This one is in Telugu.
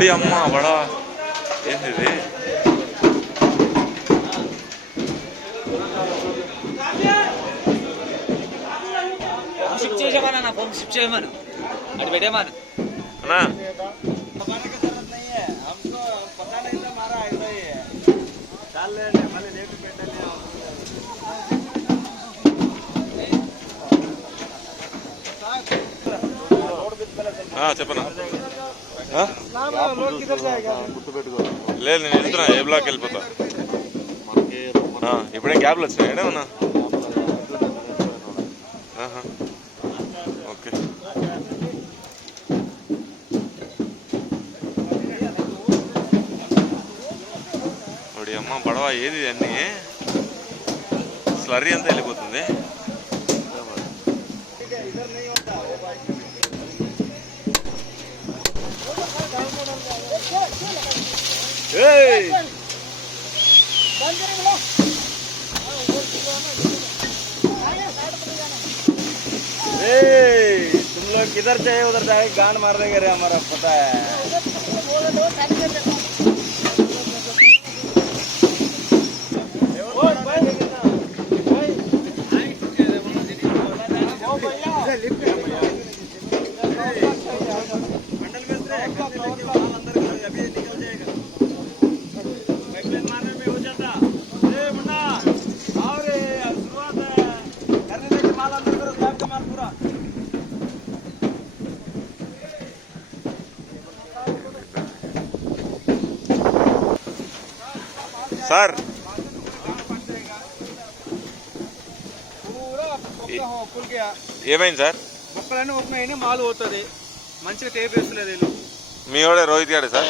ఓడి అమ్మ బడా ఏంది शिफ्ट చేయమన్నా నా ఫోన్ షిఫ్ట్ చేయమను అటు పెట్టేమను అన్నా చెప్పనా లేదు నేను వెళ్తున్నా ఏ బ్లాక్ వెళ్ళిపోతా ఇప్పుడే గ్యాప్లు వచ్చినాయి ఏమన్నా ఓకే ఇప్పుడు అమ్మ పడవ ఏది అన్నీ స్లర్రీ అంతా వెళ్ళిపోతుంది तुम लोग किधर चाहिए उधर जाके गान मार देंगे रे हमारा पता है సార్ ఏమైంది సార్ బొక్కలన్నీ ఓపెన్ మాలు పోతుంది మంచిగా టేప్ వేస్తలేదు మీ వాడే రోహిత్ గాడే సార్